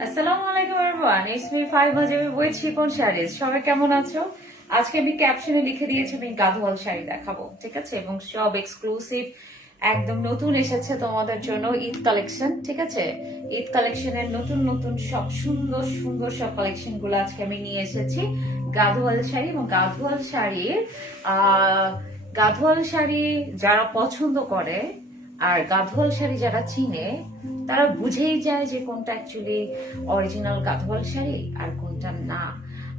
আসসালামু আলাইকুম everyone, it's me Faiba JB with chiffon saris. সবাই কেমন আছো? আজকে আমি ক্যাপশনে লিখে দিয়েছি আমি গাদোয়াল শাড়ি দেখাবো, ঠিক আছে? এবং সব এক্সক্লুসিভ একদম নতুন এসেছে তোমাদের জন্য ঈদ কালেকশন, ঠিক আছে? ঈদ কালেকশনের নতুন নতুন সব সুন্দর সুন্দর সব কালেকশন গুলো আজকে আমি নিয়ে এসেছি। গাদোয়াল শাড়ি এবং গাদোয়াল শাড়ি যারা পছন্দ করে আর গাদোয়াল শাড়ি যারা চিনে তারা বুঝেই যায় যে কোনটা অ্যাকচুয়ালি অরিজিনাল গাদোয়াল শাড়ি আর কোনটা না।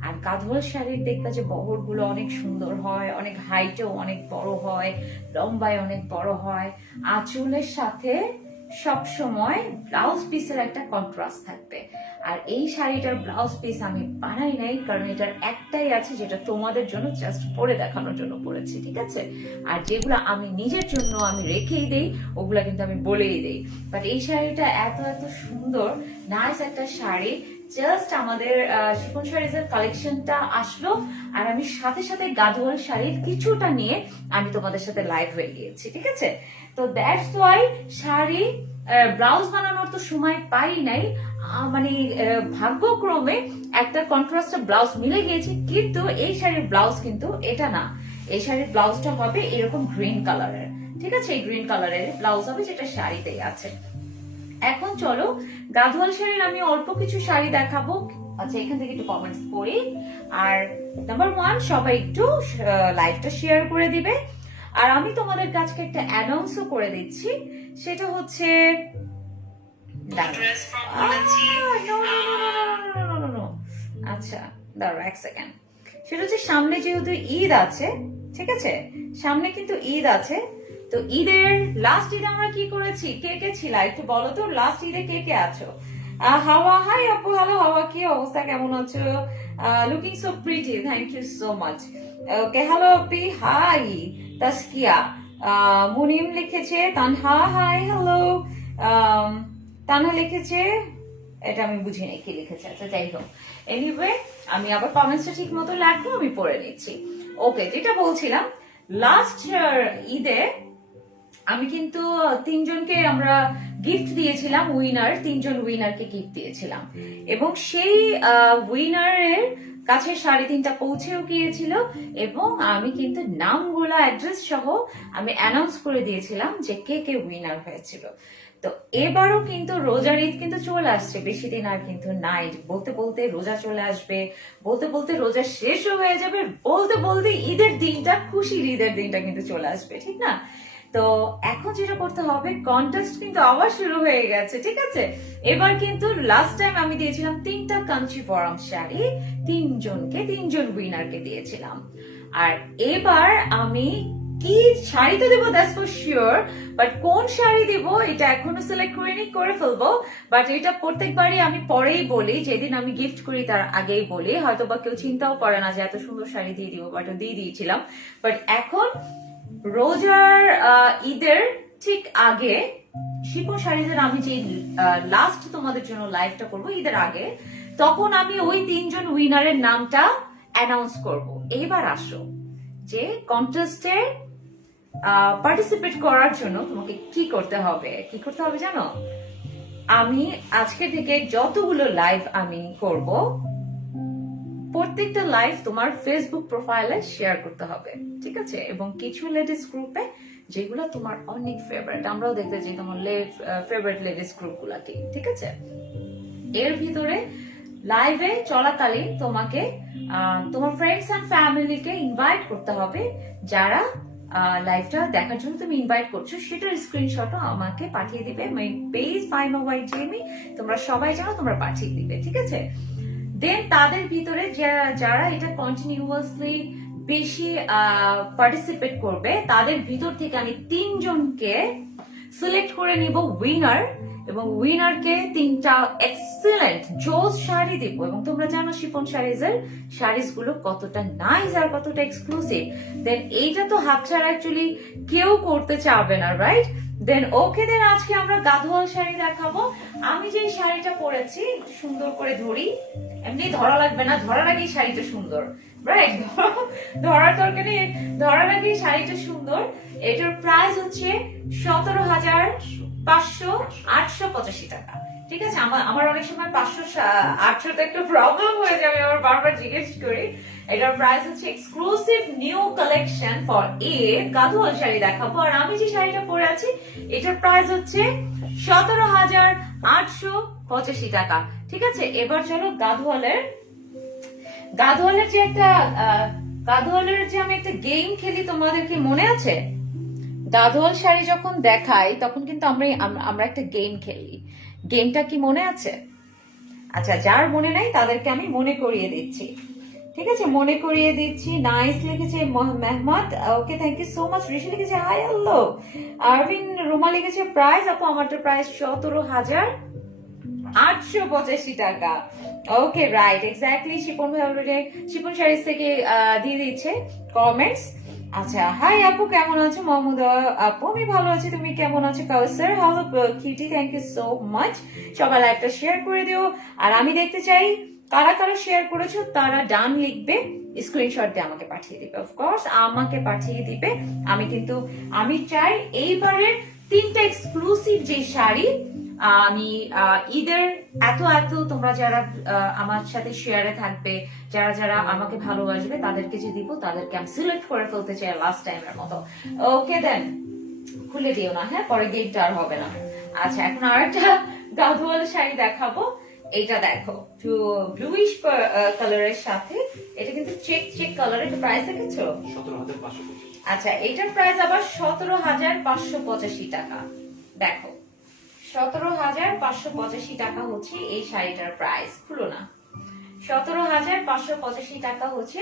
আর গাদোয়াল শাড়ির দেখবে যে বহরগুলো অনেক সুন্দর হয়, অনেক হাইটেও অনেক বড় হয়, লম্বায় অনেক বড় হয়। আঁচলের সাথে সব সময় ব্লাউজ পিসের একটা কন্ট্রাস্ট থাকবে। আর এই শাড়িটার ব্লাউজ পিস আমি বানাই নাই, কারণ এটার একটাই আছে যেটা তোমাদের জন্য জাস্ট পরে দেখানোর জন্য পরেছি, ঠিক আছে? আর যেগুলো আমি নিজের জন্য আমি রেখেই দেই ওগুলা কিন্তু আমি বলেই দেই। বাট এই শাড়িটা এত এত সুন্দর নাইস একটা শাড়ি, জাস্ট আমাদের শিফন শাড়িজের কালেকশনটা আসলো আর আমি সাথে সাথে গাদোয়াল শাড়ির কিছুটা নিয়ে আমি তোমাদের সাথে লাইভ হয়ে গিয়েছি, ঠিক আছে? তো দ্যাটস ওয়াই শাড়ি ব্লাউজ বানানোর তো সময় পাই নাই, মানে ভাগ্যক্রমে একটা কন্ট্রাস্ট ব্লাউজ মিলে গিয়েছে, কিন্তু এই শাড়ির ব্লাউজ কিন্তু এটা না। এই শাড়ির ব্লাউজটা হবে এরকম গ্রিন কালারের, ঠিক আছে? এই গ্রিন কালারের ব্লাউজ হবে যেটা শাড়িতেই আছে। এখন চলো গাদোয়াল শাড়ির আমি অল্প কিছু শাড়ি দেখাবো। আচ্ছা, এখান থেকে একটু কমেন্টস পড়ি। আর নাম্বার 1, সবাই একটু লাইভটা শেয়ার করে দিবে। আর আমি তোমাদের কাছে একটা অ্যানাউন্সও করে দিচ্ছি, সেটা হচ্ছে আচ্ছা দাঁড়াও এক সেকেন্ড। সেটা হচ্ছে সামনে যেহেতু ঈদ আছে, ঠিক আছে? সামনে কিন্তু ঈদ আছে, তো ঈদের লাস্ট ঈদে আমরা কি করেছি, কে কে ছিল একটু বলো তো। লাস্ট ঈদে কে কে আছো? হাওয়া, হাই আপু, হ্যালো হাওয়া, কি অবস্থা, কেমন আছো? Looking so pretty, thank you so much. Okay, hello আপি, হাই তাসকিয়া। মুনিম লিখেছে, তানহা হাই হ্যালো। তানহা লিখেছে, এটা আমি বুঝি নাই কি লিখেছে, আচ্ছা যাই হোক। এনিওয়ে আমি আবার কমেন্টসটা ঠিক মতো লাগলো, আমি পড়ে নিচ্ছি। ওকে, যেটা বলছিলাম, লাস্ট ঈদে আমি কিন্তু 3জনকে আমরা গিফট দিয়েছিলাম, তিনজন উইনারকে গিফট দিয়েছিলাম, এবং সেই উইনারের কাছে 3.5টা পৌঁছেও গিয়েছিল, এবং আমি কিন্তু নামগুলা অ্যাড্রেস সহ আমি অ্যানাউন্স করে দিয়েছিলাম যে কে কে উইনার হয়েছিল। তো এবারও কিন্তু রোজার ঈদ কিন্তু চলে আসছে, বেশি দিন আর কিন্তু নাই। বলতে বলতে রোজা চলে আসবে, বলতে বলতে রোজা শেষও হয়ে যাবে, বলতে বলতে ঈদের দিনটা, খুশির ঈদের দিনটা কিন্তু চলে আসবে, ঠিক না? তো এখন যেটা করতে হবে, কন্টেস্ট কিন্তু আবার শুরু হয়ে গেছে, ঠিক আছে? এবার কিন্তু লাস্ট টাইম আমি দিয়েছিলাম 3টা কাঞ্চিপুরম শাড়ি, 3জন উইনারকে দিয়েছিলাম। আর এবার আমি কি শাড়ি তো দেবো, দ্যাটস ফর শিওর, বাট কোন শাড়ি দিব এটা এখনো সিলেক্ট করে ফেলবো। বাট এটা প্রত্যেকবারই আমি পরেই বলি, যেদিন আমি গিফট করি তার আগেই বলি, হয়তো বা কেউ চিন্তাও করে না যে এত সুন্দর শাড়ি দিয়ে দিব, বাট দিয়ে দিয়েছিলাম। বাট এখন রোজার ঈদের ঠিক আগে শিফন শাড়িজের আমি যে লাস্ট তোমাদের জন্য লাইভটা করব ঈদের আগে, তখন আমি ওই 3জন উইনারের নামটা অ্যানাউন্স করব। এবার আসো যে কন্টেস্টে পার্টিসিপেট করার জন্য তোমাকে কি করতে হবে জানো? আমি আজকে থেকে যতগুলো লাইভ আমি করব, প্রত্যেকটা লাইভ তোমার ফেসবুক প্রোফাইলে শেয়ার করতে হবে, ঠিক আছে? এবং কিছু লেডিস গ্রুপে যেগুলো তোমার অনেক ফেভারিট, আমরাও দেখতে চাই তোমার ফেভারিট লেডিস গ্রুপ গুলাকে, ঠিক আছে? এর ভিতরে লাইভে চলাকালীন তোমাকে তোমার ফ্রেন্ডস এন্ড ফ্যামিলিকে ইনভাইট করতে হবে। যারা লাইভটা দেখার জন্য তুমি ইনভাইট করছো, সেটার স্ক্রিনশটও আমাকে পাঠিয়ে দিবে। মাই পেজ ফাইমা ওয়াইট জেমি, তোমরা সবাই জানো, তোমরা পাঠিয়ে দিবে, ঠিক আছে? দেন তাদের ভিতরে যারা এটা কন্টিনিউয়াসলি বেশি পার্টিসিপেট করবে, তাদের ভিতর থেকে আমি 3জনকে সিলেক্ট করে নিব উইনার, এবং উইনারকে 3টা এক্সেলেন্ট জোস শাড়ি দিব। এবং তোমরা জানো শিফন শাড়িজের শাড়িজ গুলো কতটা নাইস আর কতটা এক্সক্লুসিভ। দেন এইটা তো হাতছাড়া অ্যাকচুয়ালি কেউ করতে চাবে না, রাইট? দেন ওকে, দেন আজকে আমরা গাদোয়াল শাড়ি দেখাবো। আমি যে শাড়িটা পরেছি সুন্দর করে ধরি, এমনি ধরা লাগবে না, ধরার আগেই শাড়িটা সুন্দর, রাইট? ধরার দরকার নেই, ধরার আগেই শাড়িটা সুন্দর। এটার প্রাইস হচ্ছে 17,585 টাকা। ঠিক আছে, আমার অনেক সময় 500 800 তো একটু প্রবলেম হয়ে যাবে, আমার বারবার জিজ্ঞেস করি। এটার প্রাইস হচ্ছে exclusive new collection for Eid Gadwal sari দেখাবো। আর আমি যে শাড়িটা পরে আছি এটার প্রাইস হচ্ছে 17,885 টাকা। ঠিক আছে, এবার চলো গাদোয়ালের যে একটা গাদোয়ালের যে আমি একটা গেম খেলি, তোমাদের কি মনে আছে? গাদোয়াল শাড়ি যখন দেখাই তখন কিন্তু আমরা একটা গেম খেলি, গেমটা কি মনে আছে? আচ্ছা, যার মনে নাই তাদেরকে আমি মনে করিয়ে দিচ্ছি। ঠিক আছে, মনে করিয়ে দিচ্ছি। নাইস লিখেছে Mehmat, okay thank you so much. Rishi লিখেছে হাই হ্যালো। আরভিন রুমা লিখেছে প্রাইস, আপু আমারটা প্রাইস 17,885 টাকা। Okay right, exactly. শিপন ভাই অলরেডি শিপন শাড়িজ থেকে দিয়ে দিচ্ছে কমেন্টস। আচ্ছা, হাই আপু কেমন আছো? মোহাম্মদ আপু আমি ভালো আছি, তুমি কেমন আছো? Kawsar hello Kitty, thank you so much. সবাই লাইভটা শেয়ার করে দিও। আর আমি দেখতে চাই কারা কারা শেয়ার করেছো, তারা ডান লিখবে, স্ক্রিনশট দিয়ে আমাকে পাঠিয়ে দিবে। অফকোর্স আমাকে পাঠিয়ে দিবে। আমি চাই এইবারের 3টা এক্সক্লুসিভ যে শাড়ি আমি ঈদের এত তোমরা যারা আমার সাথে শেয়ারে থাকবে, যারা যারা আমাকে ভালোবাসবে, তাদেরকে যে দিব, তাদেরকে আমি সিলেক্ট করে ফেলতে চাই লাস্ট টাইমের মতো। ওকে দেন, খুলে দিও না, হ্যাঁ পরে গেটটা আর হবে না। আচ্ছা, এখন আরেকটা গাদোয়াল শাড়ি দেখাবো। এটা দেখো, ব্লুইশ কালারের সাথে, এটা কিন্তু চেক কালার। এটা প্রাইস দেখেছো? 17,585। আচ্ছা, এটার প্রাইস আবার 17,585 টাকা। দেখো, 17,585 টাকা হচ্ছে এই শাড়িটার প্রাইস। খুলো না, 17,585 টাকা হচ্ছে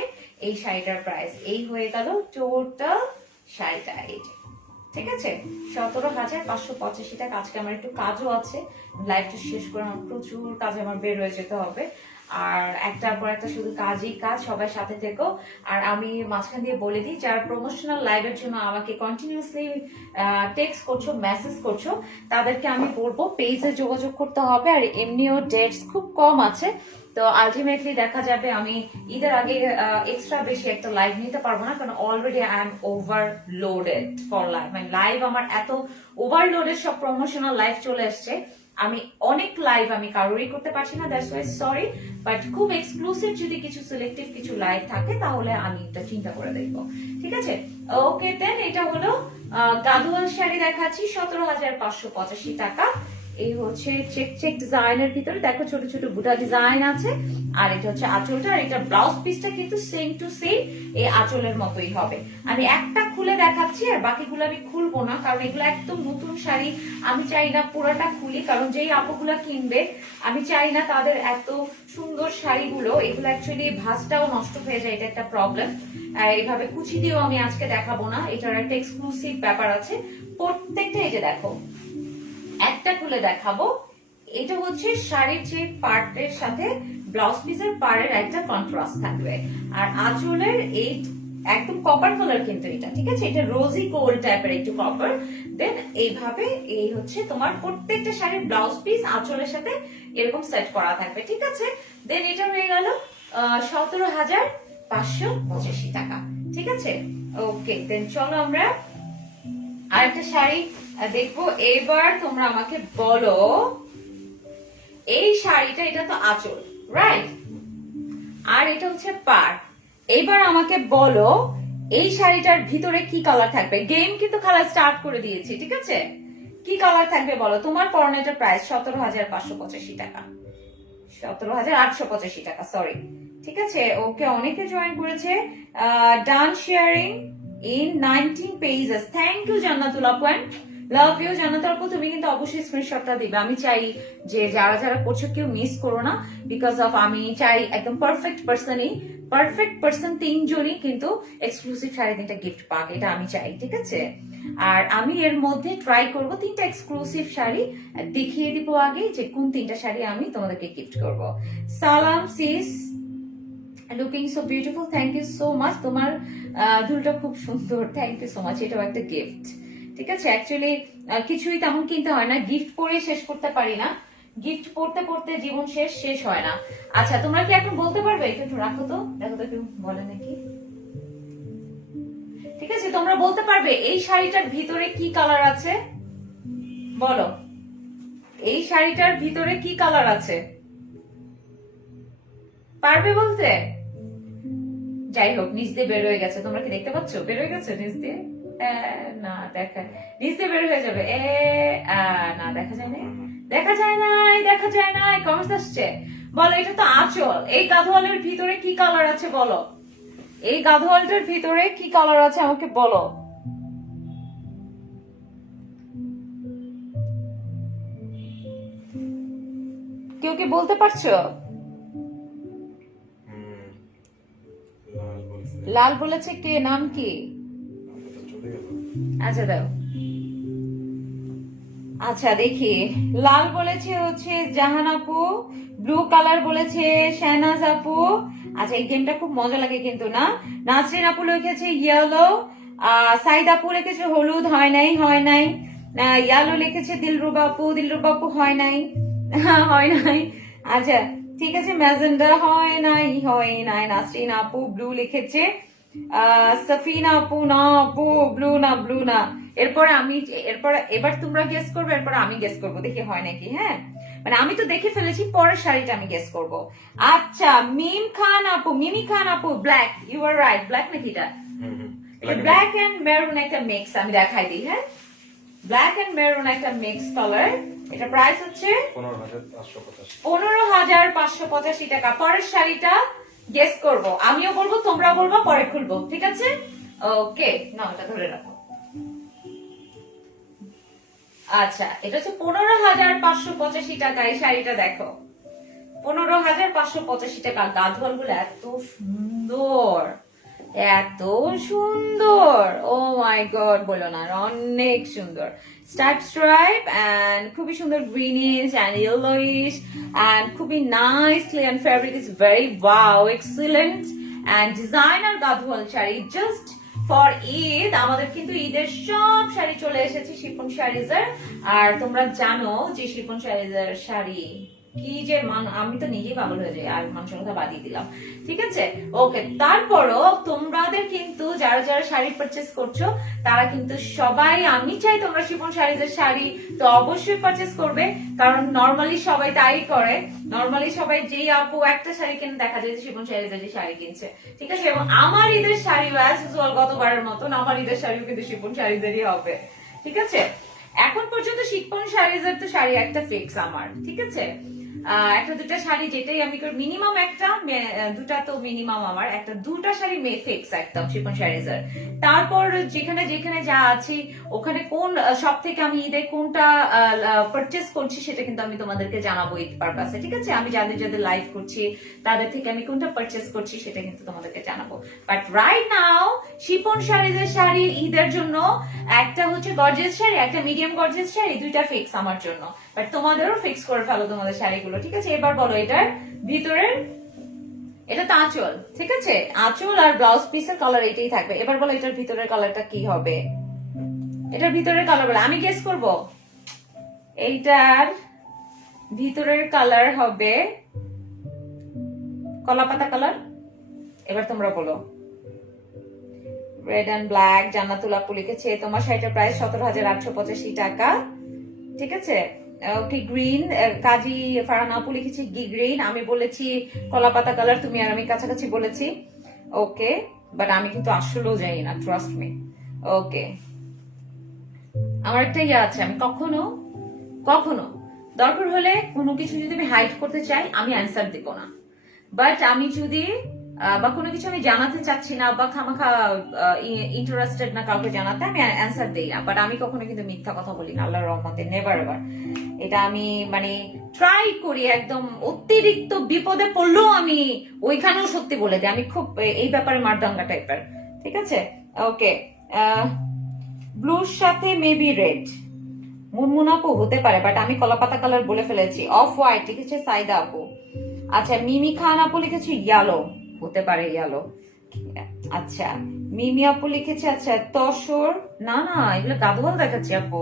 এই শাড়িটার প্রাইস। এই হয়ে গেল টোটাল শাড়িটা। এইটা ঠিক আছে, 17,585 টাকা। আজকে আমার একটু কাজও আছে, লাইভটা শেষ করে আমার প্রচুর কাজ, আমার বের হয়ে যেতে হবে। আর একটার পর একটা শুধু কাজই কাজ, সবাই সাথে থেকো। আর আমি মাঝখান দিয়ে বলে দিই, যারা প্রমোশনাল লাইভের জন্য আমাকে কন্টিনিউসলি টেক্সট করছো, মেসেজ করছো, তাদেরকে আমি বলবো পেজে যোগাযোগ করতে হবে। আর এমনিও ডেটস খুব কম আছে, তো আলটিমেটলি দেখা যাবে আমি ঈদের আগে এক্সট্রা বেশি একটা লাইভ নিতে পারবো না, কারণ already I am overloaded for live. মানে লাইভ আমার এত ওভারলোডেড, সব প্রমোশনাল লাইভ চলে এসছে, আমি অনেক লাইভ আমি কারোরই করতে পারছি না। দ্যাটস ওয়াই সরি, বাট খুব এক্সক্লুসিভ যদি কিছু সিলেক্টিভ কিছু লাইভ থাকে তাহলে আমি এটা চিন্তা করে দেখবো। ঠিক আছে, ওকে দেন। এটা হলো গাদোয়াল শাড়ি দেখাচ্ছি, 17,585 টাকা। এই হচ্ছে চেক ডিজাইনের ভিতরে দেখো ছোট ছোট বুটা ডিজাইন আছে। আর এটা হচ্ছে আঁচলটা, আর এটা ব্লাউজ পিসটা কিন্তু সেম টু সেম এই আঁচলের মতোই হবে। আমি একটা খুলে দেখাচ্ছি, আর বাকিগুলো আমি খুলবো না, কারণ এগুলো একদম নতুন শাড়ি। আমি চাই না পুরোটা খুলি, কারণ যেই আপুগুলা কিনবে আমি চাই না তাদের এত সুন্দর শাড়িগুলো, এগুলো অ্যাকচুয়ালি ভাঁজটাও নষ্ট হয়ে যায়, এটা একটা প্রবলেম। এইভাবে কুচি দিয়েও আমি আজকে দেখাবো না, এটার একটা এক্সক্লুসিভ ব্যাপার আছে প্রত্যেকটা। এই যে দেখো, একটা খুলে দেখাবো। এটা হচ্ছে শাড়ির যে পার্টের সাথে ব্লাউজ পিসের পাড়ের একটা কন্ট্রাস্ট থাকবে। আর আঁচলের এই একদম কপার কালার কিন্তু এটা, ঠিক আছে, এটা রোজি গোল্ড টাইপের একটু কপার। দেন এইভাবে এই হচ্ছে তোমার প্রত্যেকটা শাড়ির ব্লাউজ পিস আঁচলের সাথে এরকম সেট করা থাকবে। ঠিক আছে, দেন এটা হয়ে গেল 17,585 টাকা। ঠিক আছে, ওকে দেন চলো আমরা আরেকটা শাড়ি দেখবো। এবার তোমরা আমাকে বলো, এই শাড়িটা, এটা তো আঁচল রাইট, আর এটা হচ্ছে পাড়। এইবার আমাকে বলো এই শাড়িটার ভিতরে কি কালার থাকবে। গেম কিন্তু খেলা স্টার্ট করে দিয়েছি, ঠিক আছে, কি কালার থাকবে বলো। তোমার পরনেটার প্রাইস 17,585 টাকা, 17,885 টাকা, সরি। ঠিক আছে, ওকে, অনেকে জয়েন করেছে। Done sharing in 19 pages, thank you Jannatul আপু, লাভ ইউ জান্নাতুল আপু। তুমি কিন্তু অবশ্যই স্ক্রিনশটটা দিবে, আমি চাই যে যারা যারা করছো কেউ মিস করো না, বিকজ অফ আমি চাই একদম পারফেক্ট পার্সন 3জনই কিন্তু এক্সক্লুসিভ শাড়ি 3টা গিফট পাক, এটা আমি চাই। ঠিক আছে, আর আমি এর মধ্যে ট্রাই করব 3টা এক্সক্লুসিভ শাড়ি দেখিয়ে দিব আগে, যে কোন 3টা শাড়ি আমি তোমাদেরকে গিফট করব। সালাম sis, looking so beautiful, thank you so much. তোমার দুলটা খুব সুন্দর, থ্যাংক ইউ সো মাচ, এটাও একটা গিফট। ঠিক আছে, অ্যাকচুয়ালি কিছুই তেমন কিনতে হয় না, গিফট পরে শেষ করতে পারি না, গিফট পড়তে পড়তে জীবন শেষ হয় না। আচ্ছা, তোমরা কি এখন বলতে পারবে? একটু রাখো তো, দেখো তো কেউ বলে নাকি। ঠিক আছে, তোমরা বলতে পারবে এই শাড়িটার ভিতরে কি কালার আছে, বলো। এই শাড়িটার ভিতরে কি কালার আছে পারবে বলতে? যাই হোক, নিচ দিয়ে বের হয়ে গেছে, তোমরা কি দেখতে পাচ্ছ বের হয়ে গেছে নিচ দিয়ে? না দেখা, নিচ দিয়ে বের হয়ে যাবে। না দেখা যায় না, দেখা যায় নাই, দেখা যায় নাই। কমেন্টস আসছে, বলো এটা তো আঁচল। এই গাধোয়ালের ভিতরে কি কালার আছে বলো, এই গাধোয়ালটার ভিতরে কি কালার আছে আমাকে বলো। কেউ কি বলতে পারছো? লাল বলেছে কে, নাম কি? আচ্ছা দাও, আচ্ছা দেখি। লাল বলেছে হচ্ছে জাহান আপু, ব্লু কালার বলেছে শাহনাজ আপু। আচ্ছা এই গেমটা খুব মজা লাগে কিন্তু না? নাসরিন আপু লিখেছে ইয়েলো, সাইদ আপু লিখেছে হলুদ, হয় নাই হয় নাই। ইয়েলো লিখেছে দিলরুবা আপু, দিলরুবা আপু হয় নাই হয় নাই। আচ্ছা ঠিক আছে, ম্যাজেন্ডা হয় নাই হয় নাই। নাসরিন আপু ব্লু লিখেছে, সাফিনা আপু না আপু ব্লু না, ব্লু না। এরপরে আমি, এরপরে এবার তোমরা গেস করবে, এরপরে আমি গেস করবো, দেখি হয় নাকি। হ্যাঁ মানে আমি তো দেখে ফেলেছি, পরের শাড়িটা আমি গেস করব। আচ্ছা মিম খান আপু, মিমি খান আপু black, you are right, black নাকি এটা? ব্ল্যাক এন্ড মেরুন একটা মিক্স, আমি দেখাই দিই। হ্যাঁ ব্ল্যাক এন্ড মেরুন একটা মিক্স কালার। এটা প্রাইস হচ্ছে 15,585 টাকা। পরের শাড়িটা গেস করব, আমিও বলবো তোমরা বলবো, পরে খুলবো, ঠিক আছে? ওকে না এটা ধরে রাখো। আচ্ছা এটা হচ্ছে 15,585 টাকা। এই শাড়িটা দেখো, 15,585 টাকা। গাধোয়াল গুলো এত সুন্দর, এত সুন্দর, ও মাই গড বলো না, অনেক সুন্দর। স্ট্রাইপ এন্ড খুবই সুন্দর, গ্রিনিশ এন্ড ইয়েলোইশ এন্ড খুবই nicely, and fabric is very wow excellent and designer Gadwal sari just for Eid. আমাদের কিন্তু ঈদের সব শাড়ি চলে এসেছে শিফন শাড়িজের। আর তোমরা জানো যে শিফন শাড়িজের শাড়ি কি যে মান, আমি তো নিজেই পাগল হয়ে যাই, আর মানুষের কথা বাদিয়ে দিলাম, ঠিক আছে? ওকে, তারপরও তোমাদের কিন্তু যারা যারা শাড়ি পারচেস করছো তারা কিন্তু সবাই, আমি চাই তোমরা শিফন শাড়িজের শাড়ি তো অবশ্যই পারচেস করবে, কারণ নর্মালি সবাই তাই করে। নর্মালি সবাই যেই আপু একটা শাড়ি কিনে দেখা যায় যে শিফন শাড়িজের শাড়ি কিনছে, ঠিক আছে? এবং আমার ঈদের শাড়ি অ্যাজ ইউজুয়াল গতবারের মতন আমার ঈদের শাড়িও কিন্তু শিফন শাড়িজেরই হবে, ঠিক আছে? এখন পর্যন্ত শিফন শাড়িজের তো শাড়ি একটা ফিক্স আমার, ঠিক আছে? একটা দুটা শাড়ি যেটাই আমি মিনিমাম একটা দুটা তো মিনিমাম আমার একটা দুটা শাড়ি ফিক্স একদম শিফন শাড়িজের। তারপর যেখানে যেখানে যা আছি ওখানে কোন সব থেকে আমি ঈদে কোনটা পারচেস করছি সেটা কিন্তু আমি তোমাদেরকে জানাবো ঈদ পারপাসে, ঠিক আছে? আমি যাদের যাদের লাইভ করছি তাদের থেকে আমি কোনটা পারচেস করছি সেটা কিন্তু তোমাদেরকে জানাবো। বাট রাইট নাও শিফন শাড়িজের শাড়ি ঈদের জন্য একটা হচ্ছে গর্জিয়াস শাড়ি, একটা মিডিয়াম গর্জিয়াস শাড়ি, দুইটা ফিক্স আমার জন্য। বাট তোমাদেরও ফিক্স করে ফেলো তোমাদের শাড়িগুলো, ঠিক আছে? এবার বলো এটার ভিতরের, এটা তো আঁচল, ঠিক আছে? আঁচল আর ব্লাউজ পিসের কালার এটাই থাকবে। এবার বলো এটার ভিতরের কালারটা কি হবে, এটার ভিতরের কালার বলো, আমি গেস করব। এইটার ভিতরের কালার হবে কলাপাতা কালার। এবার তোমরা বলো। রেড এন্ড ব্ল্যাক, জান্নাতুল আপু লিখেছে তোমার শাড়িটার প্রাইস 17,885 টাকা, ঠিক আছে? ওকে গ্রিন, কাজী ফারহান আপু লিখেছি গ্রিন, আমি বলেছি কলাপাতা কালার, তুমি আর আমি কাছাকাছি বলেছি। ওকে বাট আমি কিন্তু আসলেও যাই না, ট্রাস্ট মি। ওকে আমার একটা ইয়ে আছে, আমি কখনো কখনো দরকার হলে কোনো কিছু যদি আমি হাইড করতে চাই আমি অ্যান্সার দিব না, বাট আমি যদি বা কোনো কিছু আমি জানাতে চাচ্ছি না বা খামাখা ইন্টারেস্টেড না কাউকে জানাতে, আমি অ্যান্সার দেই না। বাট আমি কখনো কিন্তু মিথ্যা কথা বলি না, আল্লাহর রহমতে, নেভার এভার। এটা আমি মানে ট্রাই করি, একদম অতিরিক্ত বিপদে পড়লেও আমি ওইখানেও সত্যি বলে দিই। আমি খুব এই ব্যাপারে মারদাঙ্গা টাইপের, ঠিক আছে? ওকে ব্লুর সাথে মেবি রেড, মুনমুন আপু হতে পারে, বাট আমি কলাপাতা কালার বলে ফেলেছি। অফ হোয়াইট লিখেছে সাইদা আপু। আচ্ছা মিমি খান আপু লিখেছে ইয়েলো, হতে পারে ইয়েলো। আচ্ছা মিমি আপু লিখেছে আচ্ছা তসর, না না এগুলো গাধোয়াল দেখাচ্ছি আপু,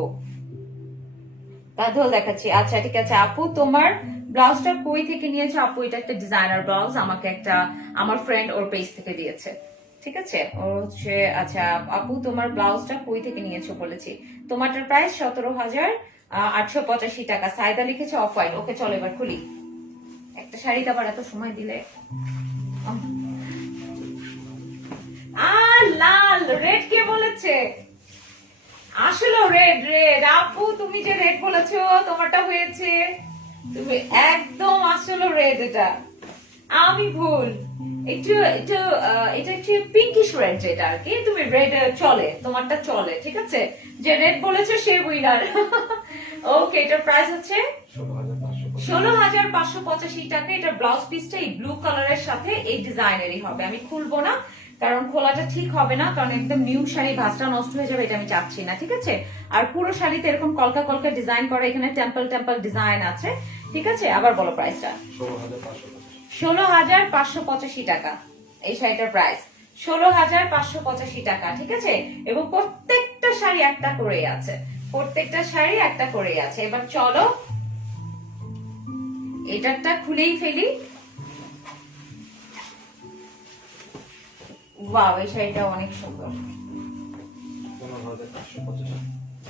গাধোয়াল দেখাচ্ছি। আচ্ছা ঠিক আছে আপু, তোমার ব্লাউজটা কই থেকে নিয়েছো? আপু এটা একটা ডিজাইনার ব্লাউজ, আমাকে একটা আমার ফ্রেন্ড ওর পেজ থেকে দিয়েছে, ঠিক আছে? ও হচ্ছে আচ্ছা আপু তোমার ব্লাউজটা কই থেকে নিয়েছো বলেছি, তোমারটার প্রাইস 885 টাকা। সাইদা লিখেছে অফ হোয়াইট। ওকে চলো এবার খুলি। একটা শাড়িতে আবার এত সময় দিলে। লাল, রেড কে বলেছে? আসলে রেড রেড আপু, তুমি যে রেড বলেছো তোমারটা হয়েছে, তুমি একদম আসলে রেড, এটা আমি ভুল। একটু একটু এটা একটু পিঙ্কিশ রেড, যেটা আর কি তুমি রেড চলে, তোমারটা চলে, ঠিক আছে। যে রেড বলেছো সে উইনার। ওকে, এটার প্রাইস হচ্ছে 16,585 টাকা। এটা ব্লাউজ পিসটা এই ব্লু কালারের সাথে এই ডিজাইনেরই হবে। আমি খুলবো না কারণ খোলাটা ঠিক হবে না, কারণ একদম নিউ শাড়ি ভাঁজটা নষ্ট হয়ে যাবে, এটা আমি চাচ্ছি না, ঠিক আছে। আর পুরো শাড়িতে এরকম কলকা কলকা ডিজাইন করা, এখানে টেম্পল টেম্পল ডিজাইন আছে, ঠিক আছে। আবার বলো প্রাইসটা। 16,585 টাকা এই শাড়িটার প্রাইস। 16,585 টাকা, ঠিক আছে। এবং প্রত্যেকটা শাড়ি একটা করে আছে, প্রত্যেকটা শাড়ি একটা করে আছে। এবার চলো এটারটা খুলেই ফেলি। ওয়াও, এই শাড়িটা অনেক সুন্দর।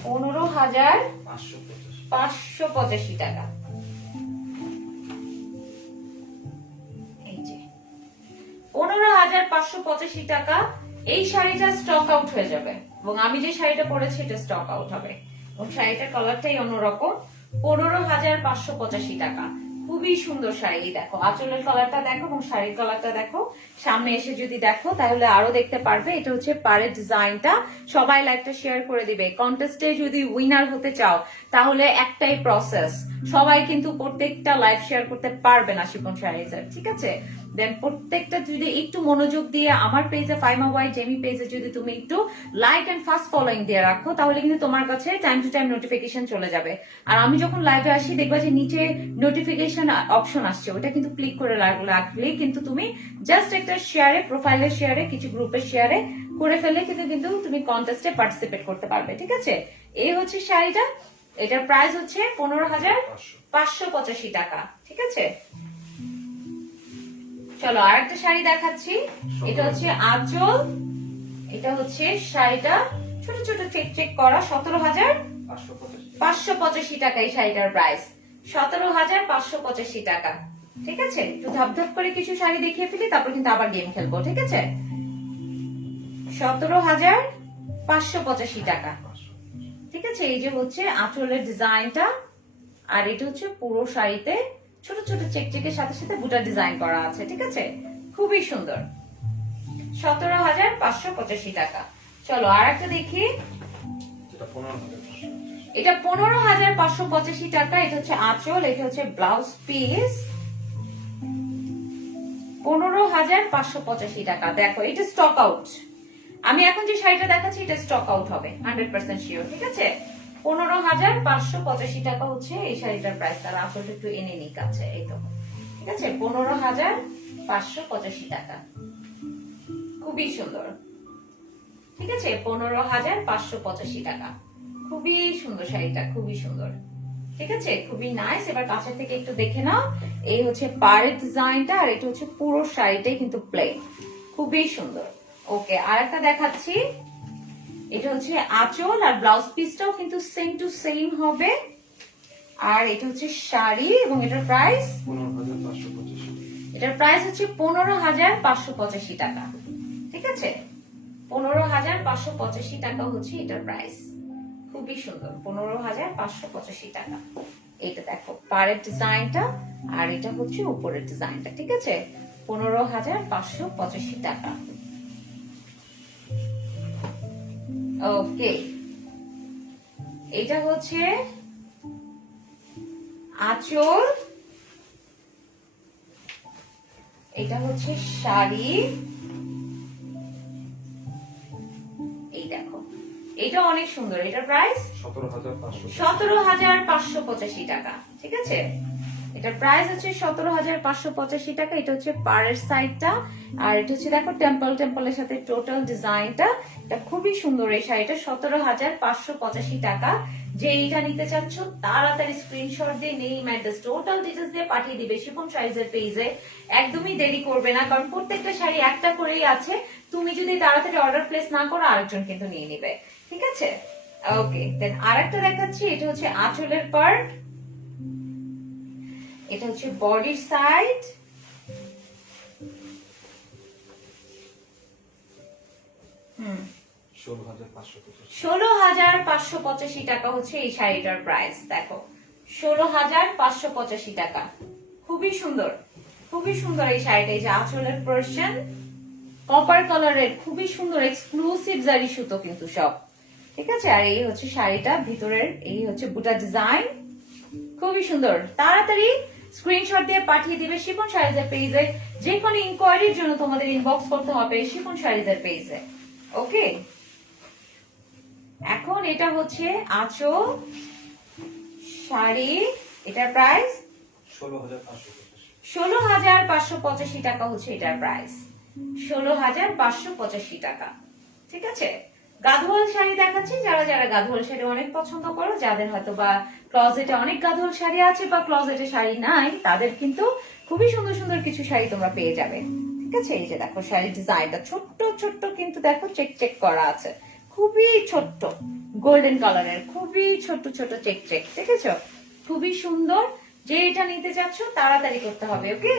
15,585 টাকা। এই যে 15,585 টাকা। এই শাড়িটা স্টক আউট হয়ে যাবে, এবং আমি যে শাড়িটা পরেছি এটা স্টক আউট হবে, এবং শাড়িটার কালারটাই অন্যরকম। 15,585 টাকা। খুবই সুন্দর শাড়ি। দেখো আঁচলের কালারটা দেখো এবং শাড়ির কালারটা দেখো। সামনে এসে যদি দেখো তাহলে আরো দেখতে পারবে। এটা হচ্ছে পাড়ের ডিজাইনটা। সবাই লাইভটা শেয়ার করে দিবে। কন্টেস্টে যদি উইনার হতে চাও তাহলে একটাই প্রসেস, সবাই কিন্তু প্রত্যেকটা লাইভ শেয়ার করতে পারবে না শিপন শাড়িজের, ঠিক আছে। দেন প্রত্যেকটা যদি একটু মনোযোগ দিয়ে আমার পেজে ফাইমা ওয়াই জেমি পেজে যদি তুমি একটু লাইক এন্ড ফাস্ট ফলোইং দিয়ে রাখো তাহলে কিন্তু তোমার কাছে টাইম টু টাইম নোটিফিকেশন চলে যাবে। আর আমি যখন লাইভে আসি দেখবা যে নিচে নোটিফিকেশন অপশন আসছে, ওটা কিন্তু ক্লিক করে রাখলেই কিন্তু তুমি জাস্ট একটা শেয়ারে, প্রোফাইলের শেয়ারে, কিছু গ্রুপের শেয়ারে করে ফেলে কিন্তু তুমি কন্টেস্টে পার্টিসিপেট করতে পারবে, ঠিক আছে। এই হচ্ছে শাড়িটা। এটার প্রাইস হচ্ছে 15,585 টাকা, ঠিক আছে। চলো আর একটা শাড়ি দেখাচ্ছি। এটা হচ্ছে আঁচল, এটা হচ্ছে শাড়িটা ছোট ছোট চেক চেক করা। 17,585 টাকা এই শাড়িটার প্রাইস। 17,585 টাকা, ঠিক আছে। একটু ধাপ করে কিছু শাড়ি দেখিয়ে ফেলি, তারপর কিন্তু আবার গেম খেলবো, ঠিক আছে। 17,585 টাকা, ঠিক আছে। এই যে হচ্ছে আঁচলের ডিজাইনটা, আর এটা হচ্ছে পুরো শাড়িতে ছোট ছোট চেকচেকের সাথে সাথে বুটার ডিজাইন করা আছে, ঠিক আছে। খুবই সুন্দর। 17,585 টাকা। চলো আর একটা দেখি। এটা 15,585 টাকা। এটা হচ্ছে আঁচল, এটা হচ্ছে ব্লাউজ পিস। 15,585 টাকা। দেখো এটা স্টক আউট। আমি এখন যে শাড়িটা দেখাচ্ছি এটা স্টক আউট হবে 100% শিওর, ঠিক আছে। 15,585 টাকা হচ্ছে এই শাড়িটার প্রাইস। তার আসলে একটু এনে নিক আছে, এই তো, ঠিক আছে। 15,585 টাকা। খুবই সুন্দর, ঠিক আছে। 15,585 টাকা। খুবই সুন্দর শাড়িটা, খুবই সুন্দর, ঠিক আছে। খুবই নাইস। এবার কাছের থেকে একটু দেখে নাও। এই হচ্ছে পাড়ের ডিজাইনটা, আর এটা হচ্ছে পুরো শাড়িটাই কিন্তু প্লেন। খুবই সুন্দর। ওকে, আর একটা দেখাচ্ছি। এটা হচ্ছে আঁচল, আর ব্লাউজ পিসটাও কিন্তু সেম টু সেম হবে। আর এটা হচ্ছে শাড়ি, এবং এটার প্রাইস 15,585 টাকা, ঠিক আছে। 15,585 টাকা হচ্ছে এটার প্রাইস। খুবই সুন্দর। 15,585 টাকা। এটা দেখো পাড়ের ডিজাইনটা, আর এটা হচ্ছে উপরের ডিজাইনটা, ঠিক আছে। 15,585 টাকা। ওকে, এটা হচ্ছে আঁচল, এটা হচ্ছে শাড়ি। এই দেখো এটা অনেক সুন্দর। এটার প্রাইস 17,585 টাকা, ঠিক আছে। এটার প্রাইস হচ্ছে 17,585 টাকা। এটা হচ্ছে পাড়ের সাইডটা, আর এটা হচ্ছে দেখো টেম্পল টেম্পলের সাথে টোটাল ডিজাইনটা। এটা খুবই সুন্দর এই শাড়িটা। 17,585 টাকা। যে এইটা নিতে চাচ্ছ তাড়াতাড়ি স্ক্রিনশট দিয়ে নেম অ্যাড্রেস টোটাল ডিটেলস দিয়ে পাঠিয়ে দিবে শিপন শাড়িজের পেজে। একদমই দেরি করবে না, কারণ প্রত্যেকটা শাড়ি একটা করেই আছে। তুমি যদি তাড়াতাড়ি অর্ডার প্লেস না করো আরেকজন কিন্তু নিয়ে নিবে, ঠিক আছে। ওকে, দেন আরেকটা দেখাচ্ছি, এটা হচ্ছে আঁচলের পার্ট, এটা হচ্ছে বডির সাইড। হুম, 16,585 টাকা হচ্ছে এই শাড়িটার প্রাইস। দেখো 16,585 টাকা, খুবই সুন্দর, খুবই সুন্দর এই শাড়িটা। এই যে আঁচলের পোরশন কপার কালারের, খুবই সুন্দর এক্সক্লুসিভ জারি সুতো কিন্তু সব, ঠিক আছে। আর এই হচ্ছে শাড়িটা ভিতরের, এই হচ্ছে বুটা ডিজাইন, খুবই সুন্দর। তাড়াতাড়ি স্ক্রিনশট দিয়ে পাঠিয়ে দিবে শিফন শাড়িজের পেজে। যে কোনো ইনকোয়ারির জন্য তোমাদের ইনবক্স করতে হবে শিফন শাড়িজের পেজে। ওকে, এখন এটা হচ্ছে আঁচল শাড়ি, এটার প্রাইস 16,585 টাকা হচ্ছে এটার প্রাইস, 16,585 টাকা, ঠিক আছে। গাধোয়াল শাড়ি দেখাচ্ছি, যারা যারা গাধোয়াল শাড়ি অনেক পছন্দ করো, যাদের হয়তো বা ক্লজেটে অনেক গাধোয়াল শাড়ি আছে বা ক্লজেটে শাড়ি নাই, তাদের কিন্তু খুবই সুন্দর সুন্দর কিছু শাড়ি তোমরা পেয়ে যাবে, ঠিক আছে। এই যে দেখো শাড়ির ডিজাইনটা ছোট্ট ছোট্ট কিন্তু দেখো চেক চেক করা আছে, খুবই ছোট্ট গোল্ডেন কালারের, খুবই ছোট ছোট চেক চেক, দেখেছো, খুবই সুন্দর। যে এটা নিতে চাচ্ছ তাড়াতাড়ি করতে হবে, ওকে।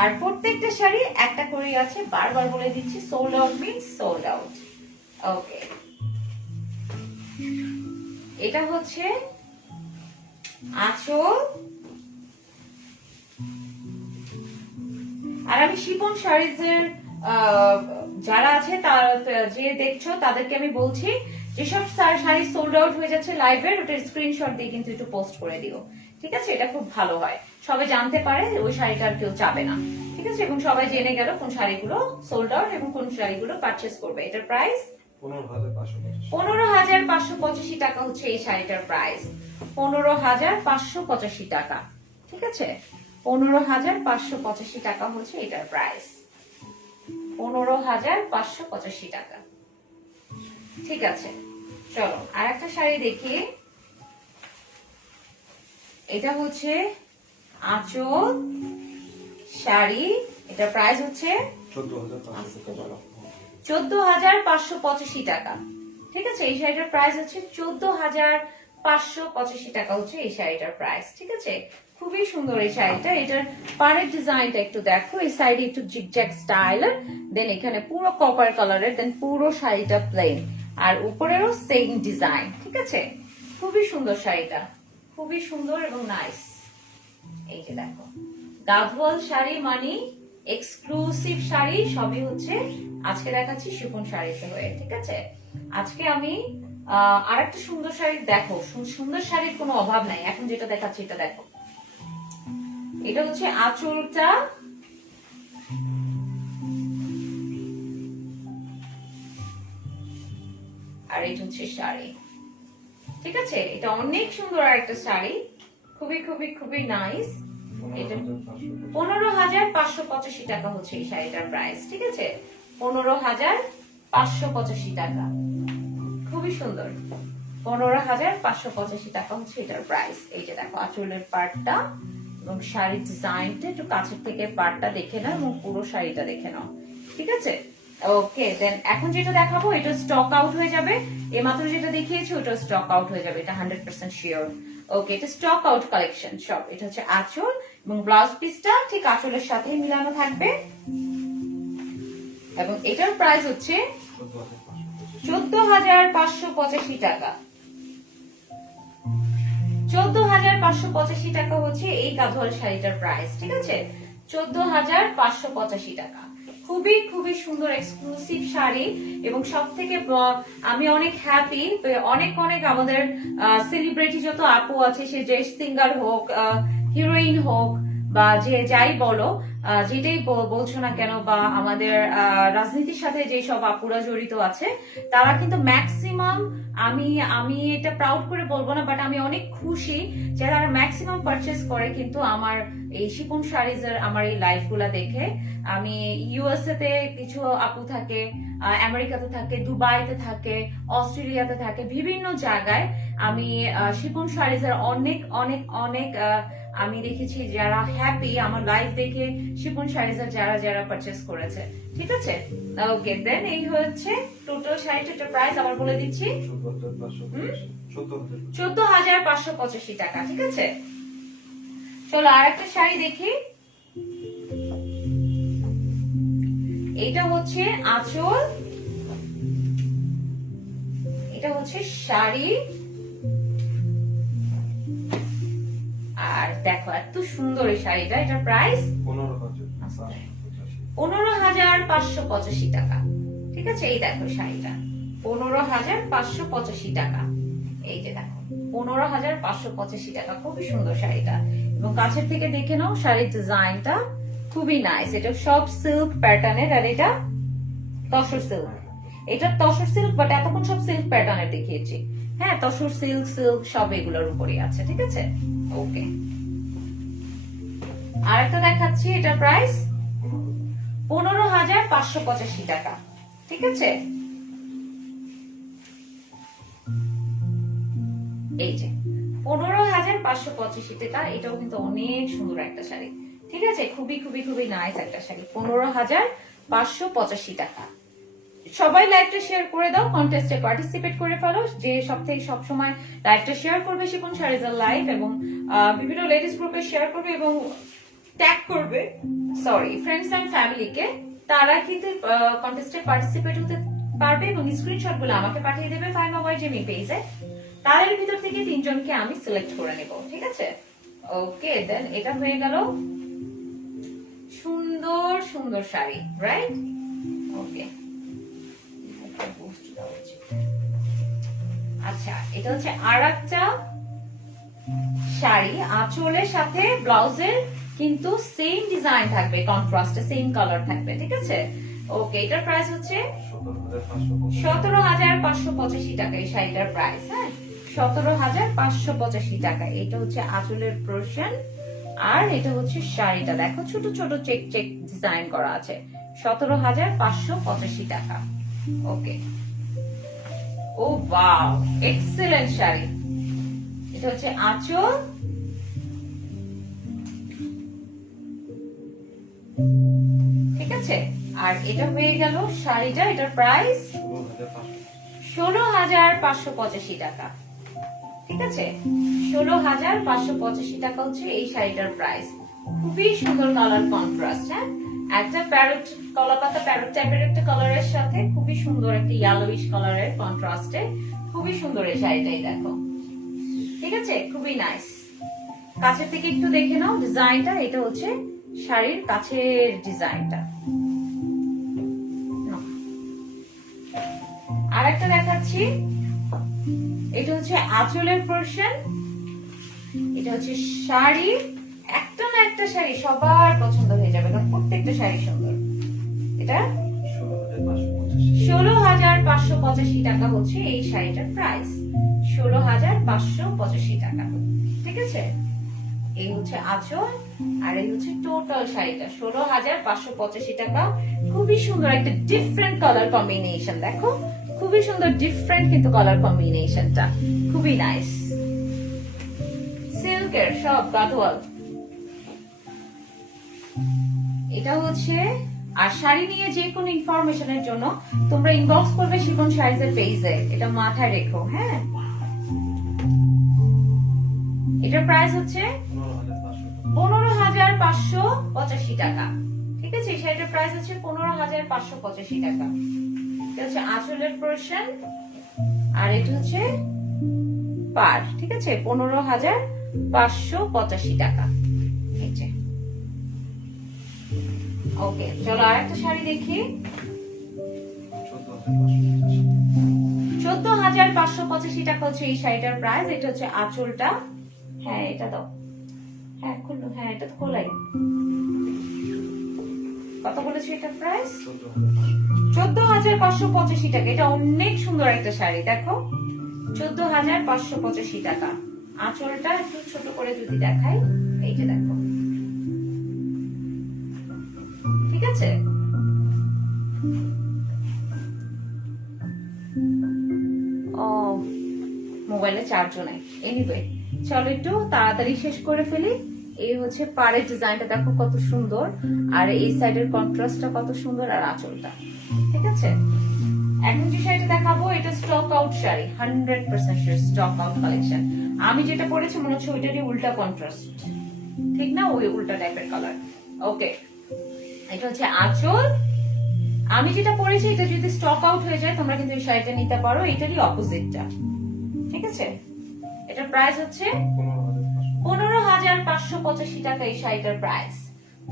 আর প্রত্যেকটা শাড়ি একটা করে আছে, বারবার বলে দিচ্ছি, sold out means sold out. Okay, এটা হচ্ছে আঁচল। আর আমি শিফন শাড়িজের যারা আছে যে দেখছো তাদেরকে আমি বলছি, যেসব শাড়ি সোল্ড আউট হয়ে যাচ্ছে লাইভের, ওটার স্ক্রিনশট দিয়ে কিন্তু একটু পোস্ট করে দিও, ঠিক আছে। এটা খুব ভালো হয়, সবাই জানতে পারে ওই শাড়িটা আর কেউ চাবে না, ঠিক আছে। এবং সবাই জেনে গেল কোন শাড়িগুলো সোল্ড আউট এবং কোন শাড়িগুলো পারচেস করবে। এটার প্রাইস 15,585 টাকা হচ্ছে এই শাড়িটার প্রাইস, 15,585 টাকা, ঠিক আছে। 15,585 টাকা হচ্ছে এটার প্রাইস, 15,585 টাকা, ঠিক আছে। চলো আর একটা শাড়ি দেখি, এটা হচ্ছে আঁচল শাড়ি, এটার প্রাইস হচ্ছে 14,585 টাকা, ঠিক আছে। এই শাড়িটার প্রাইস হচ্ছে 14,585 টাকা হচ্ছে এই শাড়িটার প্রাইস, ঠিক আছে। খুবই সুন্দর এই শাড়িটা। এটার পাড়ের ডিজাইনটা একটু দেখো, এই সাইডে একটু জিগজ্যাগ স্টাইলের, দেন এখানে পুরো কপার কালারের, দেন পুরো শাড়িটা প্লেন, আর উপরেরও সেম ডিজাইন, ঠিক আছে। খুবই সুন্দর শাড়িটা, খুবই সুন্দর এবং নাইস। এই যে দেখো, গাধওয়াল শাড়ি মানে এক্সক্লুসিভ শাড়ি সবই হচ্ছে আজকে দেখাচ্ছি শিফন শাড়িতে হয়ে, ঠিক আছে। আজকে আমি আর একটা সুন্দর শাড়ি, দেখো সুন্দর শাড়ির কোনো অভাব নাই। এখন যেটা দেখাচ্ছি এটা দেখো, এটা হচ্ছে আঁচলটা, আর এটা হচ্ছে শাড়ি, ঠিক আছে। এটা অনেক সুন্দর একটা শাড়ি, খুবই খুবই খুবই নাইস। এটা 15,585 টাকা হচ্ছে এই শাড়িটার প্রাইস, ঠিক আছে। 15,585 টাকা, খুবই সুন্দর। 15,585 টাকা হচ্ছে এটার প্রাইস। এই যে দেখো আঁচলের পার্টটা এবং শাড়ির ডিজাইনটা একটু কাছের থেকে পার্টটা দেখে নাও এবং পুরো শাড়িটা দেখে নাও, ঠিক আছে। ওকে, দেন এখন যেটা দেখাবো এটা স্টক আউট হয়ে যাবে, এইমাত্র যেটা দেখিয়েছি ওটা স্টক আউট হয়ে যাবে, এটা 100% শিওর। ওকে, এটা স্টক আউট কালেকশন সব। এটা হচ্ছে আঁচল এবং ব্লাউজ পিসটা ঠিক আঁচলের সাথে মিলানো থাকবে, এবং এটার প্রাইস হচ্ছে 14,585 টাকা। 14,585 টাকা হচ্ছে এই গাধোয়াল শাড়িটার প্রাইস, ঠিক আছে। 14,585 টাকা, খুবই খুবই সুন্দর এক্সক্লুসিভ শাড়ি। এবং সব থেকে আমি অনেক হ্যাপি, অনেক অনেক আমাদের সেলিব্রিটি যত আপু আছে, সে যে সিঙ্গার হোক, হিরোইন হোক, বা যে যাই বলো, যেটাই বলছো না কেন, বা আমাদের রাজনীতির সাথে যে সব আপুরা জড়িত আছে, তারা কিন্তু ম্যাক্সিমাম, আমি এটা প্রাউড করে বলবো না, বাট আমি অনেক খুশি যে তারা ম্যাক্সিমাম পারচেস করে কিন্তু আমার এই শিফন শাড়িজের আমার এই লাইফ গুলা দেখে। আমি ইউএসএ তে কিছু আপু থাকে, আমেরিকাতে থাকে, দুবাইতে থাকে, অস্ট্রেলিয়াতে থাকে, বিভিন্ন জায়গায় আমি শিফন শাড়িজের অনেক অনেক অনেক আমি দেখেছি যারা হ্যাপি আমার লাইফ দেখে শিফন শাড়িজের যারা যারা পারচেস করেছে। ঠিক আছে, ওকে দেন এই হচ্ছে টোটাল শাড়িটার প্রাইস আবার বলে দিচ্ছি 14,585 টাকা। ঠিক আছে, চলো আর একটা শাড়ি দেখি। এটা হচ্ছে আঁচল, এটা হচ্ছে শাড়ি, আর দেখো এত সুন্দর এই শাড়িটা। এটার প্রাইস 15,585 টাকা। ঠিক আছে, এই দেখো শাড়িটা 15,585 টাকা। এই যে দেখো 15,585 টাকা, খুবই সুন্দর শাড়িটা। এবং কাছের থেকে দেখে নাও শাড়ির ডিজাইনটা খুবই নাইস। এটা সব সিল্ক প্যাটার্নের, আর এটা তসর সিল্ক। এটা তসর সিল্ক, বাট এতক্ষণ সব সিল্ক প্যাটার্নের দেখিয়েছি। হ্যাঁ, তসর সিল্ক, সিল্ক সব এগুলোর উপরই আছে। ঠিক আছে, ওকে আর একটা দেখাচ্ছি। এটার প্রাইস 15,585 টাকা। ঠিক আছে, এই যে 15,585 টাকা। এটাও কিন্তু অনেক সুন্দর একটা শাড়ি। ঠিক আছে, খুবই খুবই খুবই নাইস একটা শাড়ি। 15,585 টাকা। সবাই লাইভটা শেয়ার করে দাও, কন্টেস্টে পার্টিসিপেট করে ফেলো। যে সব সময় লাইভটা শেয়ার করবে শিফন শাড়িজের লাইভ, এবং বিভিন্ন লেডিস গ্রুপে শেয়ার করবে এবং ট্যাগ করবে ফ্রেন্ডস এন্ড ফ্যামিলিকে। তারা কিন্তু কন্টেস্টে পার্টিসিপেট হতে পারবে এবং স্ক্রিনশট গুলো আমাকে পাঠিয়ে দেবে ফাইমা বাই জিমি পেজে। তাদের ভিতর থেকে 3 জনকে আমি সিলেক্ট করে নেব। ঠিক আছে, ওকে দেন এটা হয়ে গেল সুন্দর সুন্দর শাড়ি, রাইট? ওকে, আচ্ছা এটা হচ্ছে আর একটা শাড়ি। আঁচলের সাথে ব্লাউজের কিন্তু সেম ডিজাইন থাকবে, কন্ট্রাস্টে সেম কালার থাকবে। ঠিক আছে, ওকে এটার প্রাইস হচ্ছে 17,585 টাকা। এই শাড়িটার প্রাইস, হ্যাঁ 17,585 টাকা। এটা হচ্ছে আঁচলের পোরশন, আর এটা হচ্ছে শাড়িটা। দেখো ছোট ছোট চেক চেক ডিজাইন করা আছে। 17,585 টাকা। ওকে, ও ওয়াও, এক্সেলেন্ট শাড়ি। এটা হচ্ছে আঁচল, ঠিক আছে, আর এটা হয়ে গেল শাড়িটা। এটার প্রাইস 16,585 টাকা। ঠিক আছে, 16,585 টাকা হচ্ছে এই শাড়িটার প্রাইস। খুবই সুন্দর কালার কন্ট্রাস্ট। হ্যাঁ, একটা প্যারট, কলাপাতা প্যারট টাইপের একটা কালারের সাথে খুবই সুন্দর একটা ইয়েলোইশ কালারের কন্ট্রাস্টে খুবই সুন্দর এই শাড়িটাই। দেখো, ঠিক আছে, খুবই নাইস। কাছের থেকে একটু দেখে নাও ডিজাইনটা। এটা হচ্ছে শাড়ির কাছের ডিজাইনটা। আর একটা দেখাচ্ছি। এটা হচ্ছে আঁচলের পোরশন, এটা হচ্ছে শাড়ি। একটা না একটা শাড়ি সবার পছন্দ হয়ে যাবে, কারণ প্রত্যেকটা শাড়ি সুন্দর। এটা 16,585 টাকা হচ্ছে এই শাড়িটার প্রাইস। 16,585 টাকা। ঠিক আছে, এই হচ্ছে আঁচল, আর এই হচ্ছে টোটাল শাড়িটা 16,585 টাকা। খুবই সুন্দর একটা ডিফারেন্ট কালার কম্বিনেশন। দেখো খুবই সুন্দর ডিফারেন্ট কিন্তু কালার কম্বিনেশনটা খুবই নাইস। সিল্কের সব গাদোয়াল। এটা হচ্ছে, আর শাড়ি নিয়ে যে কোনো ইনফরমেশনের জন্য তোমরা ইনবক্স করবে শিফন শাড়িজের পেজে, এটা মাথায় রেখো। হ্যাঁ, এটার প্রাইস হচ্ছে 15,585 টাকা। ঠিক আছে, এই শাড়িটার প্রাইস হচ্ছে 15,585 টাকা। এটা হচ্ছে আঁচলের পোরশন, আর এটা হচ্ছে পার। ঠিক আছে, 15,585 টাকা। ওকে, চলো আর একটা শাড়ি দেখি। 14,585 টাকা হচ্ছে এই শাড়িটার প্রাইস। এটা হচ্ছে আঁচলটা। হ্যাঁ এটা দাও, হ্যাঁ খুললো, হ্যাঁ এটা খোলাই। কত বলেছি এটার প্রাইস? 14,585 টাকা। এটা অনেক সুন্দর একটা শাড়ি। দেখো 14,585 টাকা। আঁচলটা একটু ছোট করে যদি দেখাই, এই যে দেখো, ঠিক আছে। 4 জনে। এনিওয়ে চলো একটু তাড়াতাড়ি শেষ করে ফেলি। এই হচ্ছে পাড়ের ডিজাইনটা, দেখো কত সুন্দর, আর এই সাইডের কন্ট্রাস্টটা কত সুন্দর, আর আঁচলটা। ঠিক আছে, এখন যে শাড়িটা দেখাবো এটা stock out sari, 100% stock out collection. আমি যেটা পরেছি মনে হচ্ছে ওইটারই উল্টা কন্ট্রাস্ট, ঠিক না? ওই উল্টা টাইপের কালার। ওকে, এটা হচ্ছে আঁচল। আমি যেটা পরেছি এটা যদি স্টক আউট হয়ে যায় তোমরা কিন্তু এই শাড়িটা নিতে পারো, এটারই অপোজিটটা। ঠিক আছে, এটার প্রাইস হচ্ছে 15,585 টাকা। এই শাড়িটার প্রাইস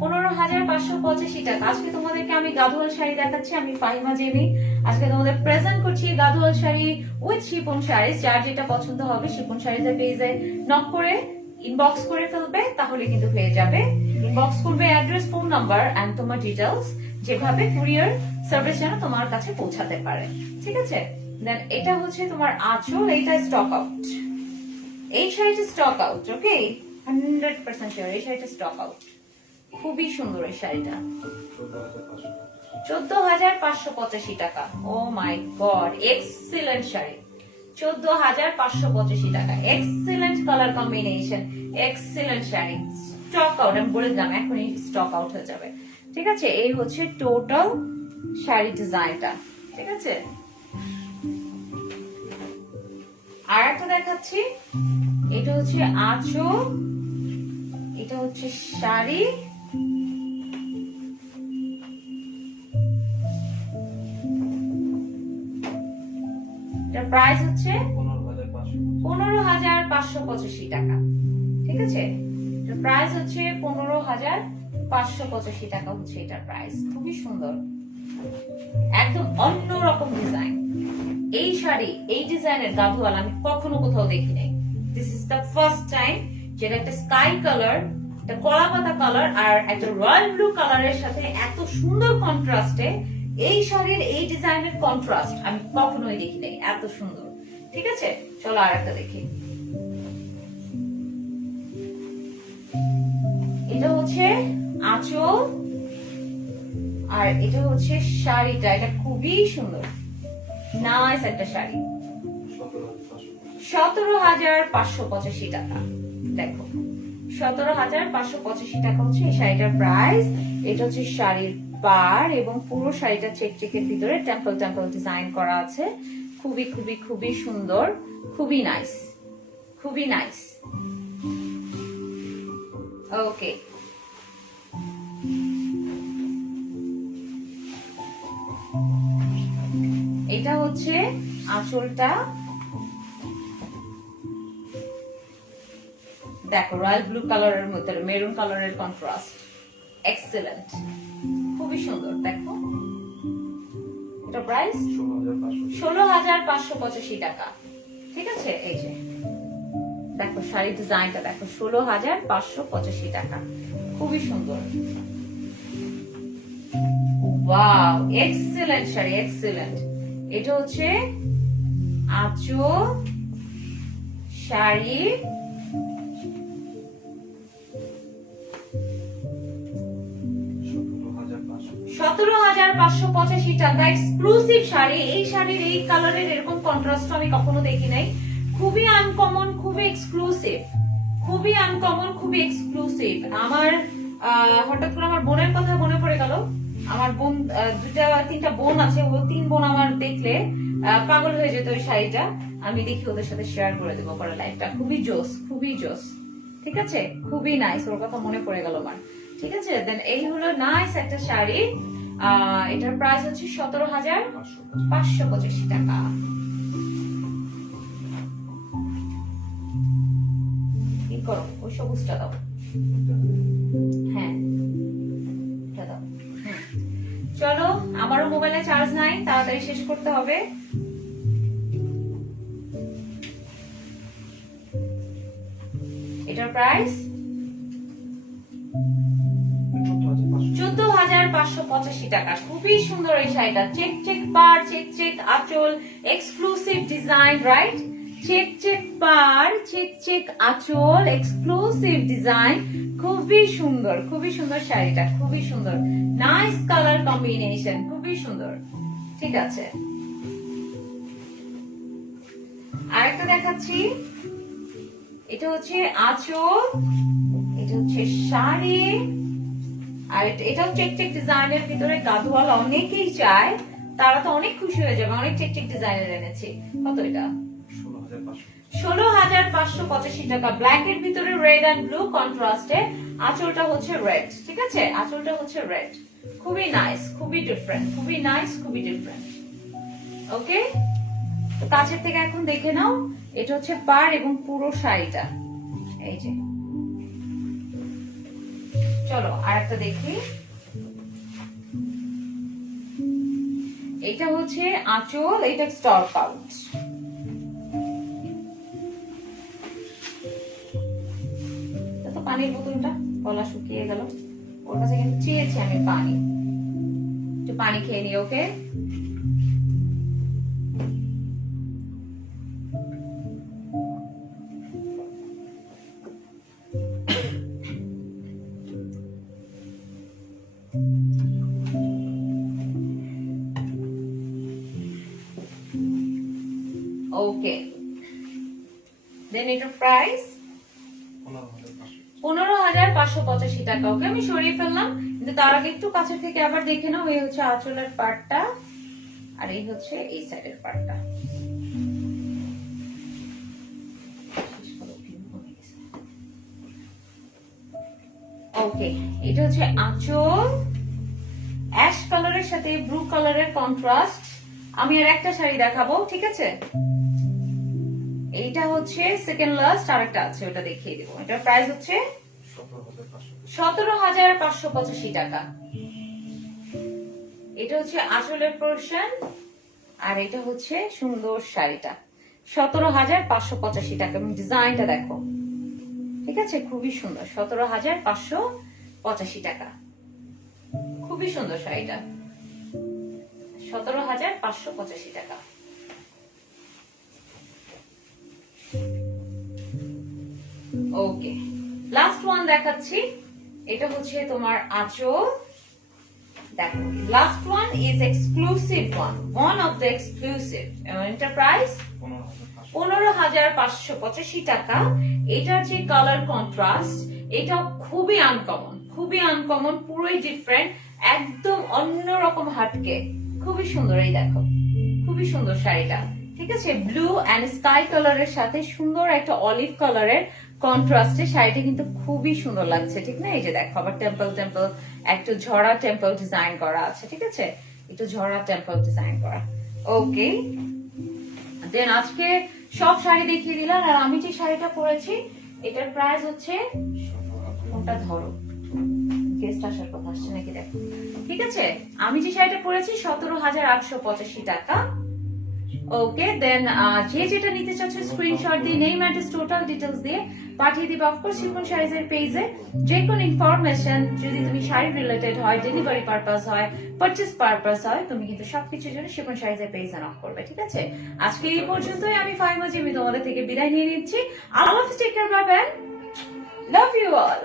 15,585 টাকা। আজকে তোমাদেরকে আমি গাদোয়াল শাড়ি দেখাচ্ছি, আমি ফাহিমা জেমি। আজকে তোমাদের প্রেজেন্ট করছি গাদোয়াল শাড়ি উইথ শিফন শাড়ি। যার যেটা পছন্দ হবে শিফন শাড়িদের পেজে নক করে ইনবক্স করে ফেলবে, তাহলে কিন্তু হয়ে যাবে। ইনবক্স করবে অ্যাড্রেস, ফোন নাম্বার এন্ড তোমার ডিটেইলস, যেভাবে কুরিয়ার সার্ভিস যেন তোমার কাছে পৌঁছাতে পারে। ঠিক আছে, দেন এটা হচ্ছে তোমার আঁচল, এইটা স্টক আউট। এই শাড়িটা স্টক আউট। ওকে, 100% শিওর এই শাড়িটা স্টক আউট। খুবই সুন্দর এই শাড়িটা, 14,585 টাকা। ও মাই গড, এক্সিলেন্ট শাড়ি, 14,585 টাকা। Excellent colour combination, excellent sari, stock out. আমি বলে দিলাম এখনই স্টক আউট হয়ে যাবে। ঠিক আছে, এই হচ্ছে টোটাল শাড়ি ডিজাইনটা। ঠিক আছে, আর একটা দেখাচ্ছি, এটা হচ্ছে আঁচল, এটা হচ্ছে শাড়ি। এটার প্রাইস হচ্ছে 15,585 টাকা। ঠিক আছে, এটার প্রাইস হচ্ছে 15,585 টাকা হচ্ছে এটার প্রাইস। খুবই সুন্দর, একদম অন্যরকম ডিজাইন। এই শাড়ি, এই ডিজাইনের গাদোয়াল আমি কখনো কোথাও দেখি নাই। This is the first time যেটা একটা স্কাই কালার, একটা কলা পাতা কালার আর একটা রয়্যাল ব্লু কালারের সাথে এত সুন্দর কন্ট্রাস্টে এই শাড়ির এই ডিজাইনের কন্ট্রাস্ট আমি কখনোই দেখি নাই, এত সুন্দর। ঠিক আছে, চলো আর একটা দেখি। এটা হচ্ছে আঁচল আর এটা হচ্ছে শাড়িটা। এটা খুবই সুন্দর, নাইস একটা শাড়ি। 17,585 টাকা। দেখো 17,585 টাকা হচ্ছে এই শাড়িটার প্রাইস। এটা হচ্ছে শাড়ির পাড় এবং পুরো শাড়িটা চেক চেকের ভিতরে টেম্পল টেম্পল ডিজাইন করা আছে। খুবই খুবই খুবই সুন্দর, খুবই নাইস, খুবই নাইস। ওকে, এটা হচ্ছে আঁচলটা। দেখো রয়্যাল ব্লু কালারের মধ্যে মেরুন কালারের কন্ট্রাস্ট, এক্সেলেন্ট, খুবই সুন্দর। দেখো এটা প্রাইস 16,585 টাকা। ঠিক আছে, এই যে দেখো শাড়ির ডিজাইনটা দেখো, 16,585 টাকা। খুবই সুন্দর, ওয়াও, এক্সেলেন্ট শাড়ি, এক্সেলেন্ট। এটা হচ্ছে আঁচল, শাড়ি, 17,585 টাকা। এক্সক্লুসিভ শাড়ি। এই শাড়ির এই কালারের এরকম কন্ট্রাস্ট আমি কখনো দেখি নাই। খুবই আনকমন, খুবই এক্সক্লুসিভ, খুবই আনকমন, খুবই এক্সক্লুসিভ। আমার হঠাৎ করে আমার বোনের কথা মনে পড়ে গেল। আমার বোন, দুটা তিনটা বোন আছে, ও 3 বোন আমার দেখলে পাগল হয়ে যেত ওই শাড়িটা। আমি দেখি ওদের সাথে শেয়ার করে দেবো পরে লাইফটা। খুবই জোস, খুবই জোস। ঠিক আছে, খুবই নাইস, ওর কথা মনে পড়ে গেল আমার। ঠিক আছে, দেন এই হলো নাইস একটা শাড়ি। এটার প্রাইস হচ্ছে 17,585 টাকা। কি করো, ওই সবুজটা দাও। হ্যাঁ, এটা দাও। চলো, আমারও মোবাইলে চার্জ নাই, তাড়াতাড়ি শেষ করতে হবে। এটার প্রাইস 14,585 টাকা। খুবই সুন্দর এই শাড়িটা। চেক চেক পাড়, চেক চেক আঁচল, exclusive design, right? Check check পাড়, চেক চেক আঁচল, এক্সক্লুসিভ ডিজাইন। খুবই সুন্দর, খুবই সুন্দর শাড়িটা, খুবই সুন্দর। নাইস কালার কম্বিনেশন, খুবই সুন্দর। ঠিক আছে, আরেকটা দেখাচ্ছি, এটা হচ্ছে আঁচল, এটা হচ্ছে শাড়ি, আর এটাও চেক চেক ডিজাইনের ভিতরে গাদোয়াল অনেকেই চায়, তারা তো অনেক খুশি হয়ে যাবে, অনেক চেক চেক ডিজাইনের এনেছি। কত এটা? 16,585 টাকা। ব্ল্যাক এর ভিতরে রেড এন্ড ব্লু কন্ট্রাস্টে, আঁচলটা হচ্ছে রেড, ঠিক আছে, আঁচলটা হচ্ছে রেড, খুবই নাইস, খুবই ডিফারেন্ট, খুবই নাইস, খুবই ডিফারেন্ট। ওকে, তো কাছের থেকে এখন দেখে নাও, এটা হচ্ছে পাড় এবং পুরো শাড়িটা এই যে। চলো আর একটা দেখি, এটা হচ্ছে আঁচল, এটা স্টক আউট। পানির বোতলটা গলা শুকিয়ে গেল, ওর কাছে কিন্তু চেয়েছি আমি পানি, একটু পানি খেয়ে নি। ওকে, ওকে, দেন এটার প্রাইস 15,585 টাকা। ওকে, আমি সরিয়ে ফেললাম, কিন্তু তার আগে একটু কাছে থেকে আবার দেখে নাও। এই হচ্ছে আঁচলের পার্টটা, আর এই হচ্ছে এই সাইডের পার্টটা। ওকে, এটা হচ্ছে আঁচল, অ্যাশ কালারের সাথে ব্লু কালারের কন্ট্রাস্ট। আমি আর একটা শাড়ি দেখাবো, ঠিক আছে, এইটা হচ্ছে সেকেন্ড লাস্ট, আরেকটা আছে ওটা দেখিয়ে দেবো। এটার প্রাইস হচ্ছে 17,585 টাকা। এটা হচ্ছে আঁচলের পোরশন, আর এটা হচ্ছে সুন্দর শাড়িটা, 17,585 টাকা। এবং ডিজাইনটা দেখো, ঠিক আছে, খুবই সুন্দর, 17,585 টাকা, খুবই সুন্দর শাড়িটা, 17,585 টাকা। ওকে, লাস্ট ওয়ান দেখাচ্ছি, এটা হচ্ছে তোমার আঁচল। দেখো, last one is exclusive one of the exclusive enterprise, 15,585 টাকা। এটার যে কালার কন্ট্রাস্ট, এটা খুবই আনকমন, খুবই আনকমন, পুরোই ডিফারেন্ট, একদম অন্যরকম হাটকে, খুবই সুন্দর। এই দেখো, খুবই সুন্দর শাড়িটা, ঠিক আছে, ব্লু এন্ড স্কাই কালারের সাথে সুন্দর একটা অলিভ কালারের কন্ট্রাস্টে শাড়িটা কিন্তু খুবই সুন্দর লাগছে, ঠিক না? এই যে দেখো, আবার টেম্পল টেম্পল, একটু ঝরা টেম্পল ডিজাইন করা আছে, ঠিক আছে, একটু ঝরা টেম্পল ডিজাইন করা। ওকে, দেন আজকে সব শাড়ি দেখিয়ে দিলাম, আর আমি যে শাড়িটা পরেছি এটার প্রাইস হচ্ছে, কোনটা ধরো, গেস্ট আসার কথা আসছে নাকি দেখো, ঠিক আছে, আমি যে শাড়িটা পরেছি 17,885 টাকা। ওকে, দেন যে যেটা নিতে চাচ্ছে স্ক্রিনশট দিয়ে নেম অ্যাড্রেস টোটাল ডিটেইলস দিয়ে পাঠিয়ে দিবে। অফকোর্স শিফন শাড়িজের পেজে যে কোনো ইনফরমেশন, যদি তুমি শাড়ি রিলেটেড হয়, ডেলিভারি পারপাস হয়, পারচেজ পারপাস হয়, তুমি কিন্তু সবকিছুর জন্য শিফন শাড়িজের পেজে নক করবে, ঠিক আছে? আজকে এই পর্যন্তই, আমি ফাইমা জিমি তোমাদের থেকে বিদায় নিয়ে নিচ্ছি। আল্লাহ হাফেজ, take care, bye bye, love you all.